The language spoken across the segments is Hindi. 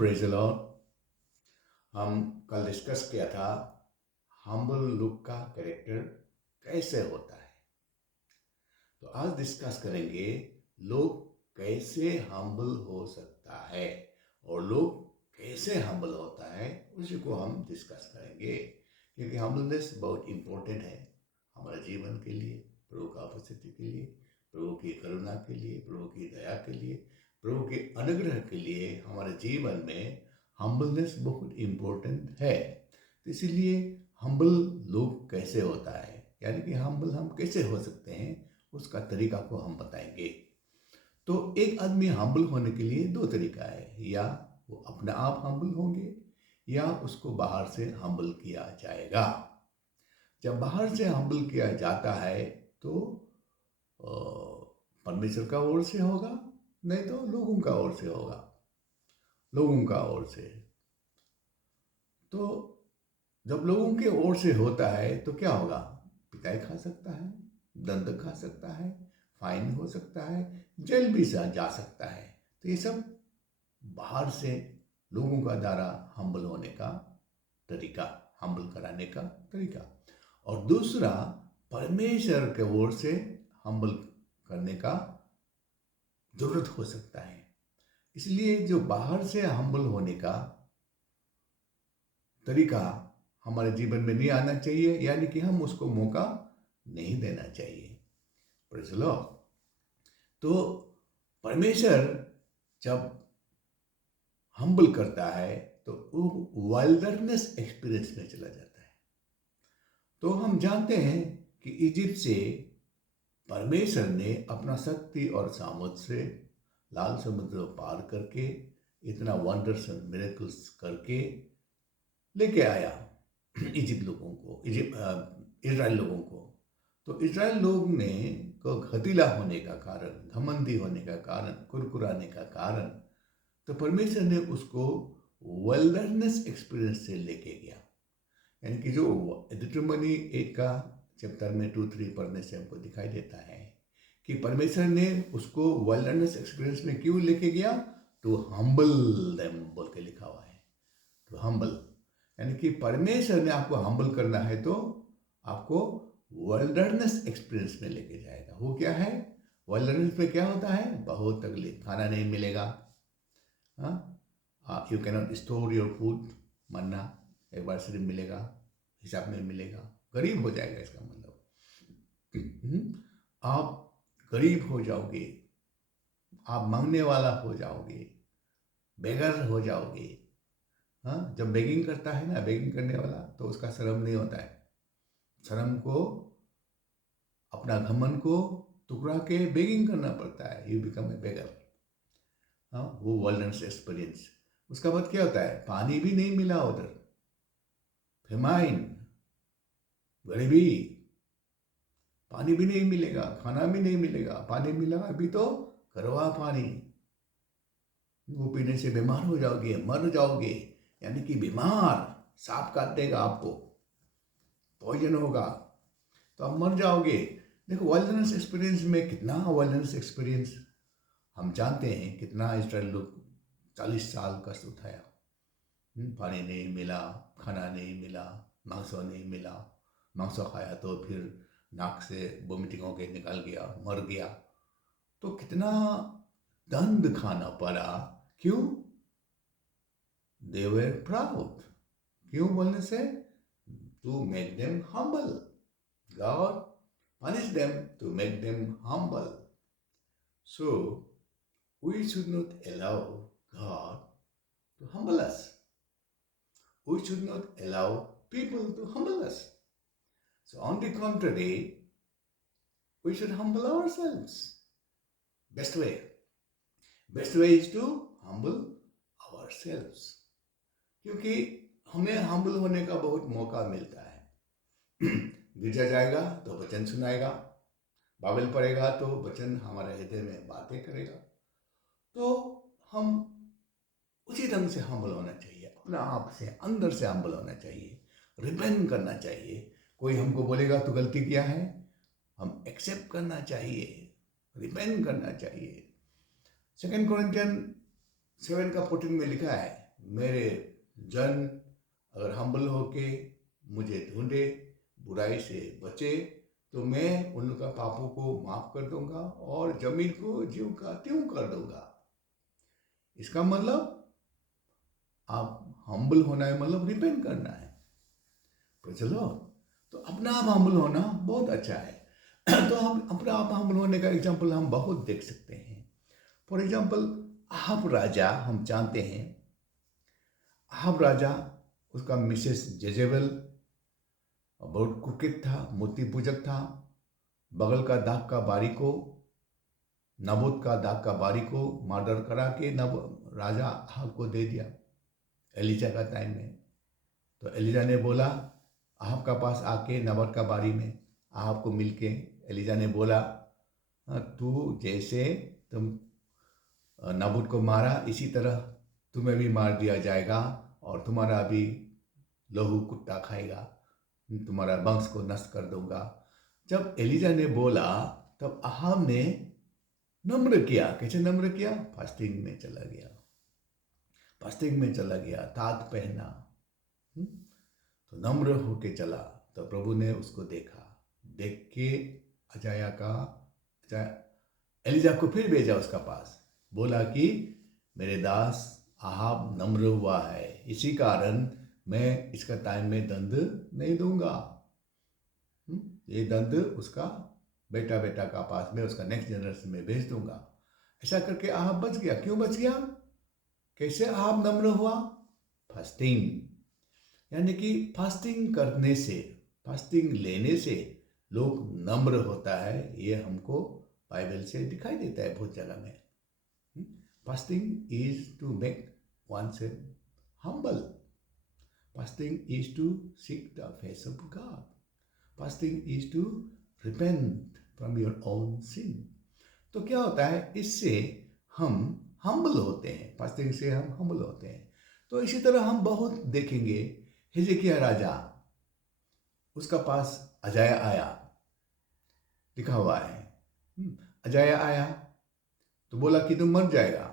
Praise the Lord. हम कल डिस्कस किया था हम्बल लोग का कैरेक्टर कैसे होता है। तो आज डिस्कस करेंगे लोग कैसे हम्बल हो सकता है और लोग कैसे हम्बल होता है, उसी को हम डिस्कस करेंगे, क्योंकि हम्बलनेस बहुत इम्पोर्टेंट है हमारे जीवन के लिए, प्रभु का उपस्थिति के लिए, प्रभु की करुणा के लिए, प्रभु की दया के लिए, प्रभु के अनुग्रह के लिए। हमारे जीवन में हम्बलनेस बहुत इम्पोर्टेंट है। तो इसीलिए हम्बल लोग कैसे होता है, यानी कि हम्बल हम कैसे हो सकते हैं, उसका तरीका को हम बताएंगे। तो एक आदमी हम्बल होने के लिए दो तरीका है, या वो अपने आप हम्बल होंगे या उसको बाहर से हम्बल किया जाएगा। जब बाहर से हम्बल किया जाता है तो परमेश्वर का ओर से होगा, नहीं तो लोगों का ओर से होगा, लोगों का ओर से। तो जब लोगों के ओर से होता है तो क्या होगा? पिटाई खा सकता है, दंड खा सकता है, फाइन हो सकता है, जेल भी जा सकता है। तो ये सब बाहर से लोगों का द्वारा हम्बल होने का तरीका, हम्बल कराने का तरीका। और दूसरा, परमेश्वर के ओर से हम्बल करने का जरूरत हो सकता है। इसलिए जो बाहर से हम्बल होने का तरीका हमारे जीवन में नहीं आना चाहिए, यानी कि हम उसको मौका नहीं देना चाहिए। Praise the Lord. तो परमेश्वर जब हम्बल करता है तो वो वाइल्डरनेस एक्सपीरियंस में चला जाता है। तो हम जानते हैं कि इजिप्ट से परमेश्वर ने अपना शक्ति और सामर्थ्य से लाल समुद्र पार करके इतना वंडर्स एंड मिरेकल्स करके लेके आया इजिप्ट लोगों को, इजराइल लोगों को। तो इजराइल लोग ने को घतीला होने का कारण, घमंडी होने का कारण, कुरकुराने का कारण, तो परमेश्वर ने उसको विल्डरनेस एक्सपीरियंस से लेके गया। यानी कि जो डिटरमिनी 8 का चैप्टर में 2-3 पढ़ने से हमको दिखाई देता है कि परमेश्वर ने उसको विल्डरनेस एक्सपीरियंस में क्यों लेके गया? टू हम्बल देम बोल के लिखा हुआ है। टू हम्बल, यानी कि परमेश्वर ने आपको हम्बल करना है तो आपको विल्डरनेस एक्सपीरियंस में लेके जाएगा। वो क्या है? विल्डरनेस में क्या होता है? बहुत तकलीफ, खाना नहीं मिलेगा, you can not store your food, मन्ना एक बार सिर्फ मिलेगा, हिसाब में मिलेगा, गरीब हो जाएगा। इसका मतलब आप गरीब हो जाओगे, आप मांगने वाला हो जाओगे, बेगर हो जाओगे। हाँ, जब बेगिंग करता है ना, बेगिंग करने वाला, तो उसका शर्म नहीं होता है। शर्म को, अपना घमंड को टुकड़ा के बेगिंग करना पड़ता है, यू बिकम ए बेगर। हाँ, वो वर्ल्डनेस एक्सपीरियंस। उसका बाद क्या होता है? पानी भी नहीं मिला उधर, फेमाइन, गरीबी, पानी भी नहीं मिलेगा, खाना भी नहीं मिलेगा। पानी मिला अभी तो करवा पानी, वो पीने से बीमार हो जाओगे, मर जाओगे। यानी कि बीमार, सांप काट देगा आपको, पॉइजन होगा तो आप मर जाओगे। देखो वाइल्डनेस एक्सपीरियंस में कितना वाइल्डनेस एक्सपीरियंस हम जानते हैं, कितना इजराइल लोग 40 साल कष्ट उठाया। पानी नहीं मिला, खाना नहीं मिला, मांस नहीं मिला, मांस खाया तो फिर नाक से वोमिटिंग होके निकल गया, मर गया। तो कितना दंड खाना पड़ा। क्यों? They were proud. क्यों बोलने से? To make them humble. God punish them to make them humble. So we should not allow God to humble us. We should not allow people to humble us. So on the contrary, we should humble ourselves. Best way is to humble ourselves. क्योंकि हमें हम्बल होने का बहुत मौका मिलता है। गिरजा जाएगा तो वचन सुनाएगा, बाइबल पढ़ेगा तो वचन हमारे हृदय में बातें करेगा। तो हम उसी ढंग से हम्बल होना चाहिए, अपने आप से अंदर से हम्बल होना चाहिए, रिपेंट करना चाहिए। कोई हमको बोलेगा तो गलती किया है, हम एक्सेप्ट करना चाहिए, रिपेंट करना चाहिए। 2 कोरिन्थियन 7 का 14 में लिखा है, मेरे जन अगर हम्बल होके मुझे ढूंढे, बुराई से बचे, तो मैं उनका पापों को माफ कर दूंगा और जमीन को ज्यों का त्यों कर दूंगा। इसका मतलब आप हम्बल होना है, मतलब रिपेंट करना है। तो चलो, तो अपना आप हम्बल होना बहुत अच्छा है। तो हम अपना आप हम्बल होने का एग्जाम्पल हम बहुत देख सकते हैं। फॉर एग्जाम्पल, आप राजा हम जानते हैं, आप राजा, उसका मिसेस जेजेबल बहुत कुकित था, मूर्ति पूजक था। बगल का दाग का बारी को, नबूत का दाग का बारी को मर्डर करा के नब राजा अहाब को दे दिया एलिजा का टाइम में। तो एलिजा ने बोला अहाब का पास आके, नबूत का बारी में अहाब को मिलके एलिजा ने बोला, "हाँ, तू जैसे तुम नबूत को मारा, इसी तरह तुम्हें भी मार दिया जाएगा और तुम्हारा भी लहू कुत्ता खाएगा, तुम्हारा वंश को नष्ट कर दूंगा।" जब एलिजा ने बोला, तब अहाब ने नम्र किया। कैसे नम्र किया? फास्टिंग में चला गया, फास्टिंग में चला गया, ताज पहना, तो नम्र होके चला। तो प्रभु ने उसको देखा, देख के अजाया का एलिजा को फिर भेजा उसका पास, बोला कि मेरे दास अहाब नम्र हुआ है, इसी कारण मैं इसका टाइम में दंड नहीं दूंगा। ये दंड उसका बेटा बेटा का पास में, उसका नेक्स्ट जनरेशन में भेज दूंगा। ऐसा करके अहाब बच गया। क्यों बच गया? कैसे अहाब नम्र हुआ? फास्टिंग। यानी कि फास्टिंग करने से, फास्टिंग लेने से लोग नम्र होता है। ये हमको बाइबल से दिखाई देता है बहुत जगह में। Fasting is to make one self humble. Fasting is to seek the face of God. Fasting is to repent from your own sin. तो क्या होता है, इससे हम हम्बल होते हैं, फास्टिंग से हम हम्बल होते हैं। तो इसी तरह हम बहुत देखेंगे, हिजकिय्याह राजा, उसका पास अजाया आया, लिखा हुआ है। अजाया आया तो बोला कि तुम मर जाएगा।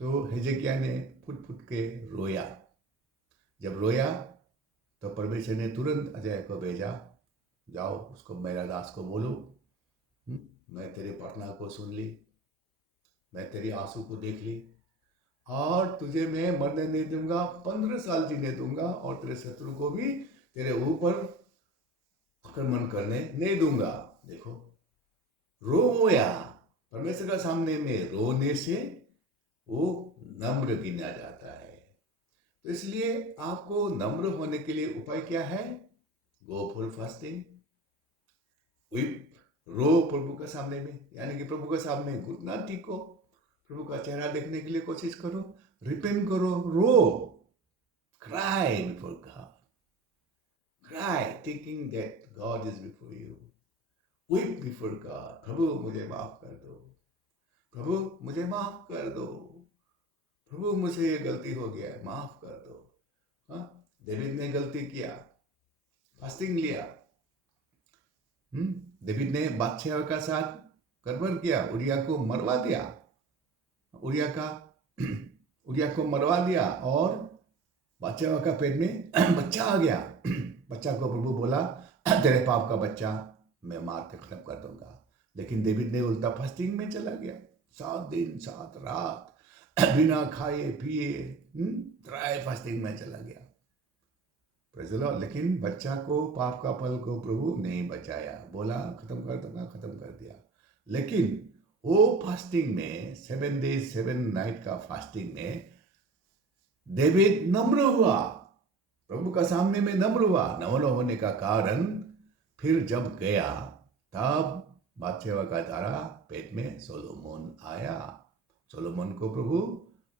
तो हिजकिय्याह ने फुट फुट के रोया। जब रोया तो परमेश्वर ने तुरंत अजाया को भेजा, जाओ उसको, मेरा दास को बोलो, मैं तेरे प्रार्थना को सुन ली, मैं तेरी आंसू को देख ली, और तुझे मैं मरने नहीं दूंगा, 15 साल जीने दूंगा, और तेरे शत्रु को भी तेरे ऊपर आक्रमण करने नहीं दूंगा। देखो, रोया। परमेश्वर का सामने में रोने से वो नम्र गिना जाता है। तो इसलिए आपको नम्र होने के लिए उपाय क्या है? गो फॉर फास्टिंग, विप, रो प्रभु के सामने में, यानी कि प्रभु के सामने घुटना टेको, प्रभु का चेहरा देखने के लिए कोशिश करो, रिपेंट करो, रो, cry before God, cry thinking that God is before you, weep before God, प्रभु मुझे माफ कर दो, प्रभु मुझे माफ कर दो, प्रभु मुझे ये गलती हो गया है, माफ कर दो। हाँ, डेविड ने गलती किया, फास्टिंग लिया। डेविड ने बादशाह का साथ गड़बड़ किया, उरिया को मरवा दिया, उरिया को मरवा दिया, और बादशाह का पेट में बच्चा आ गया। बच्चा को प्रभु बोला, तेरे पाप का बच्चा मैं मार के खत्म कर दूंगा। लेकिन डेविड ने उल्टा फास्टिंग में चला गया, 7 दिन 7 रात बिना खाए पिए ड्राई फास्टिंग में चला गया। लेकिन बच्चा को, पाप का फल को प्रभु नहीं बचाया, बोला खत्म कर दूंगा, खत्म कर दिया। लेकिन वो फास्टिंग में 7 days 7 night का फास्टिंग में डेविड नम्र हुआ, प्रभु का सामने में नम्र हुआ। नम्र होने का कारण, फिर जब गया तब बादशाह का द्वारा पेट में सोलोमोन आया। सोलोमोन को प्रभु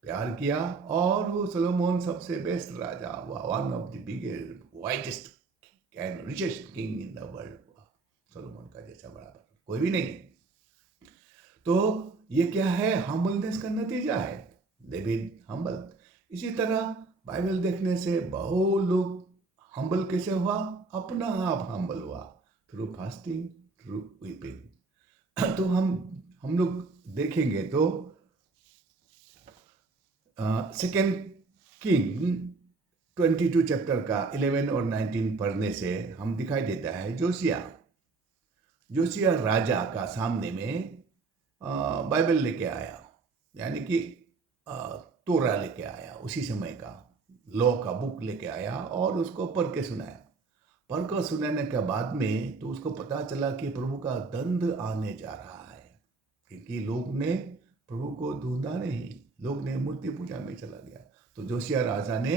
प्यार किया, और वो सोलोमोन सबसे बेस्ट राजा हुआ, one of the biggest whitest and richest king in the world हुआ। सोलोमोन का जैसा बड़ा कोई भी नहीं। तो ये क्या है? हम्बलनेस का नतीजा है, डेविड हम्बल। इसी तरह बाइबल देखने से बहुत लोग हम्बल कैसे हुआ? अपना आप हम्बल हुआ, थ्रू फास्टिंग, थ्रू वीपिंग। तो हम लोग देखेंगे तो सेकेंड किंग 22 चैप्टर का 11 और 19 पढ़ने से हम दिखाई देता है जोसिया राजा का सामने में बाइबल लेके आया, यानी कि तोरा लेके आया, उसी समय का लॉ का बुक लेके आया और उसको पढ़ के सुनाया। पढ़ कर सुनाने के बाद में तो उसको पता चला कि प्रभु का दंड आने जा रहा है, क्योंकि लोग ने प्रभु को ढूंढा नहीं, लोग ने मूर्ति पूजा में चला गया। तो जोसिया राजा ने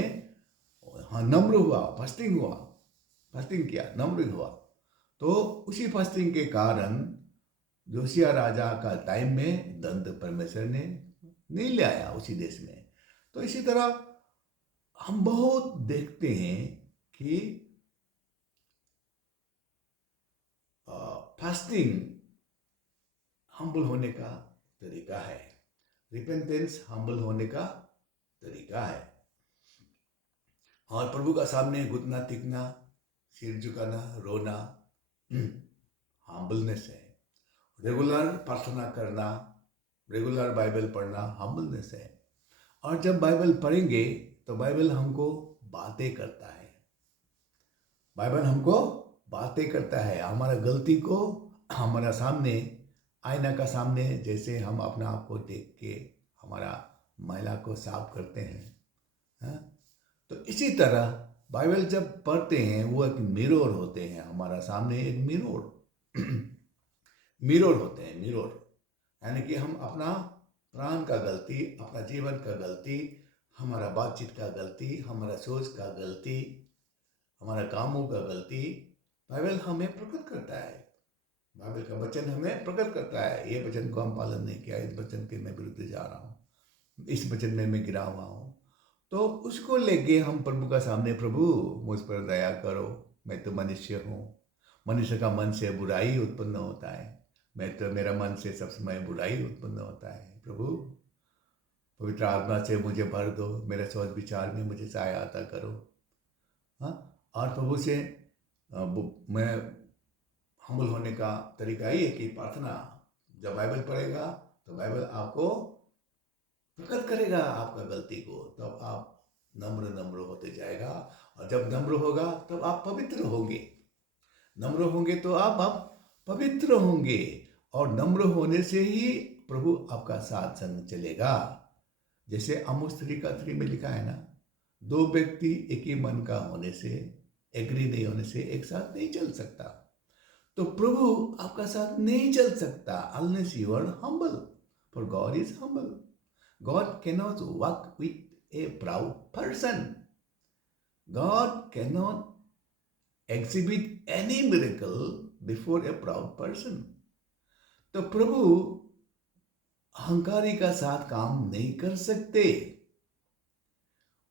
नम्र हुआ, फास्टिंग किया, नम्र हुआ। तो उसी फास्टिंग के कारण जोसिया राजा का टाइम में दंड परमेश्वर ने नहीं ले आया उसी देश में। तो इसी तरह हम बहुत देखते हैं कि फास्टिंग हम्बल होने का तरीका है, रिपेंटेंस हम्बल होने का तरीका है, और प्रभु का सामने घुटना टेकना, सिर झुकाना, रोना हम्बलनेस है। रेगुलर प्रार्थना करना, रेगुलर बाइबल पढ़ना हम्बलनेस है। और जब बाइबल पढ़ेंगे तो बाइबल हमको बातें करता है, बाइबल हमको बातें करता है, हमारा गलती को हमारा सामने, आईना का सामने जैसे हम अपना आप को देख के हमारा मैला को साफ करते हैं, हाँ? तो इसी तरह बाइबल जब पढ़ते हैं वो एक मिरर होते हैं, हमारा सामने एक मिरर होते हैं, मिरर, यानी कि हम अपना प्राण का गलती, अपना जीवन का गलती, हमारा बातचीत का गलती, हमारा सोच का गलती, हमारा कामों का गलती बाइबल हमें प्रकट करता है। बाइबल का वचन हमें प्रकट करता है, ये वचन को हम पालन नहीं किया, इस वचन के मैं विरुद्ध जा रहा हूँ, इस वचन में मैं गिरा हुआ हूँ। तो उसको लेके हम प्रभु का सामने, प्रभु मुझ पर दया करो, मैं तो मनुष्य हूँ, मनुष्य का मन से बुराई उत्पन्न होता है, मैं तो, मेरा मन से सब समय बुराई उत्पन्न होता है, प्रभु पवित्र आत्मा से मुझे भर दो, मेरे सोच विचार में मुझे सहायता करो, हाँ। और प्रभु से मैं हम्बल होने का तरीका ही है कि प्रार्थना, जब बाइबल पढ़ेगा तो बाइबल आपको प्रकट करेगा आपका गलती को, तब आप नम्र होते जाएगा, और जब नम्र होगा तब आप पवित्र होंगे, नम्र होंगे तो आप पवित्र होंगे, और नम्र होने से ही प्रभु आपका साथ संग चलेगा। जैसे आमोस 3:3 में लिखा है ना, दो व्यक्ति एक ही मन का होने से, एग्री नहीं होने से एक साथ नहीं चल सकता। तो प्रभु आपका साथ नहीं चल सकता unless you are humble, for God is humble. God cannot walk with a proud person. God cannot exhibit any miracle before a proud person. तो प्रभु अहंकारी का साथ काम नहीं कर सकते,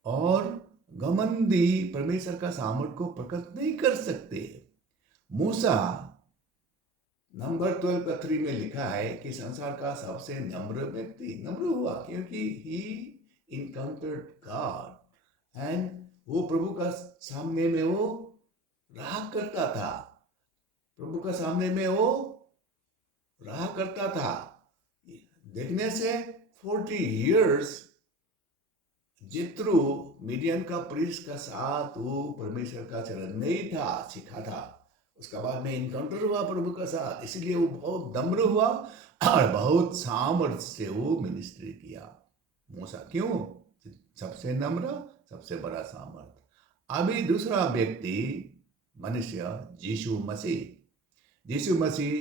और घमंडी परमेश्वर का सामर्थ को प्रकट नहीं कर सकते। मूसा नंबर 12:3 में लिखा है कि संसार का सबसे नम्र व्यक्ति नम्र हुआ, क्योंकि ही इनकाउंटर्ड गॉड, एंड वो प्रभु का सामने में वो रहा करता था, प्रभु का सामने में वो रहा करता था। देखने से 40 years जित्रो मीडियन का प्रीस्ट का साथ वो परमेश्वर का चरण में ही था, सीखा था। उसका बाद में इनकाउंटर हुआ प्रभु का साथ, इसलिए वो बहुत नम्र हुआ और बहुत सामर्थ्य से वो मिनिस्ट्री किया। मूसा क्यों? सबसे नम्र, सबसे बड़ा सामर्थ्य। अभी दूसरा व्यक्ति मनुष्य यीशु मसीह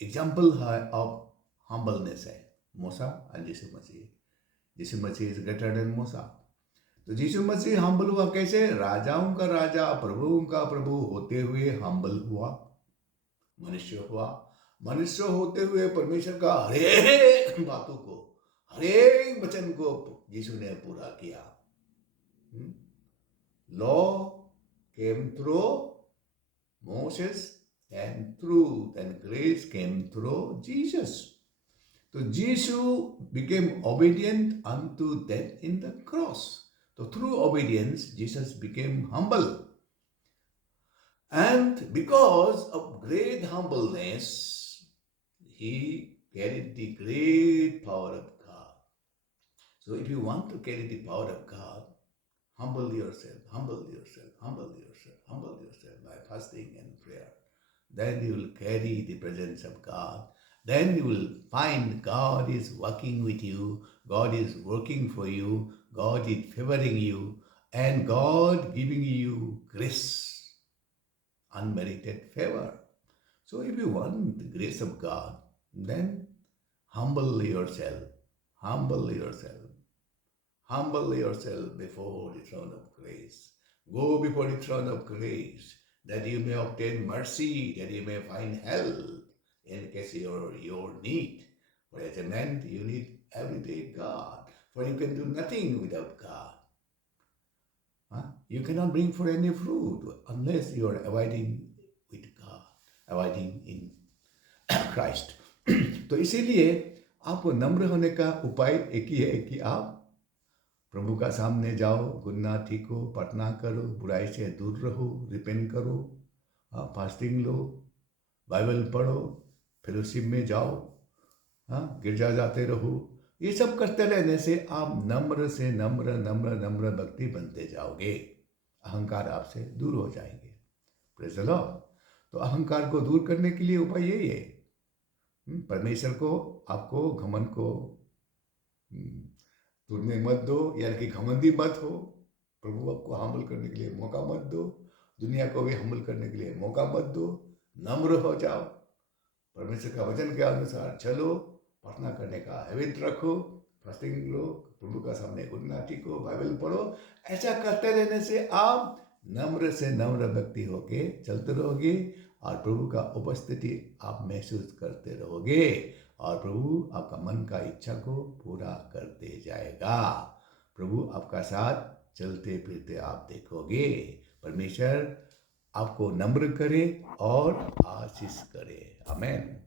एग्जाम्पल है ऑफ हम्बलनेस है, मूसा और यीशु मसीह इज ग्रेटर देन मूसा। तो यीशु मसीह हम्बल हुआ कैसे? राजाओं का राजा, प्रभुओं का प्रभु होते हुए हम्बल हुआ, मनुष्य हुआ। मनुष्य होते हुए परमेश्वर का हरेक बातों को, हरेक वचन को यीशु ने पूरा किया। Law came through Moses, and truth and grace came through Jesus. So Jesus became obedient unto death in the cross. So through obedience, Jesus became humble. And because of great humbleness, he carried the great power of God. So if you want to carry the power of God, humble yourself, humble yourself, humble yourself, humble yourself by fasting and prayer. Then you will carry the presence of God. Then you will find God is working with you, God is working for you, God is favoring you, and God giving you grace, unmerited favor. So if you want the grace of God, then humble yourself, humble yourself. Humble yourself before the throne of grace. Go before the throne of grace that you may obtain mercy, that you may find help in case your need. For as a man, you need everyday God. For you can do nothing without God. You cannot bring forth any fruit unless you are abiding with God, abiding in Christ. तो इसीलिए आपको नम्र होने का उपाय एक ही है कि आप प्रभु का सामने जाओ, गुनाह ठीको, प्रार्थना करो, बुराई से दूर रहो, रिपेंट करो, फास्टिंग लो, बाइबल पढ़ो, फेलोशिप में जाओ, गिरजा जाते रहो। ये सब करते रहने से आप नम्र से नम्र नम्र नम्र व्यक्ति बनते जाओगे, अहंकार आपसे दूर हो जाएंगे। Praise the Lord. तो अहंकार को दूर करने के लिए उपाय यही है, परमेश्वर को, आपको घमंड को तुरने मत दो, यानी कि घमंडी मत हो। प्रभु आपको हम्बल करने के लिए मौका मत दो, दुनिया को भी हम्बल करने के लिए मौका मत दो। नम्र हो जाओ, परमेश्वर का वचन के अनुसार चलो, प्रार्थना करने का हैबिट रखो, फास्टिंग लो, प्रभु का सामने गुनाह ठीको, बाइबल पढ़ो। ऐसा करते रहने से आप नम्र से नम्र व्यक्ति होके चलते रहोगे और प्रभु का उपस्थिति आप महसूस करते रहोगे और प्रभु आपका मन का इच्छा को पूरा करते जाएगा। प्रभु आपका साथ चलते फिरते आप देखोगे। परमेश्वर आपको नम्र करे और आशीष करे। आमेन।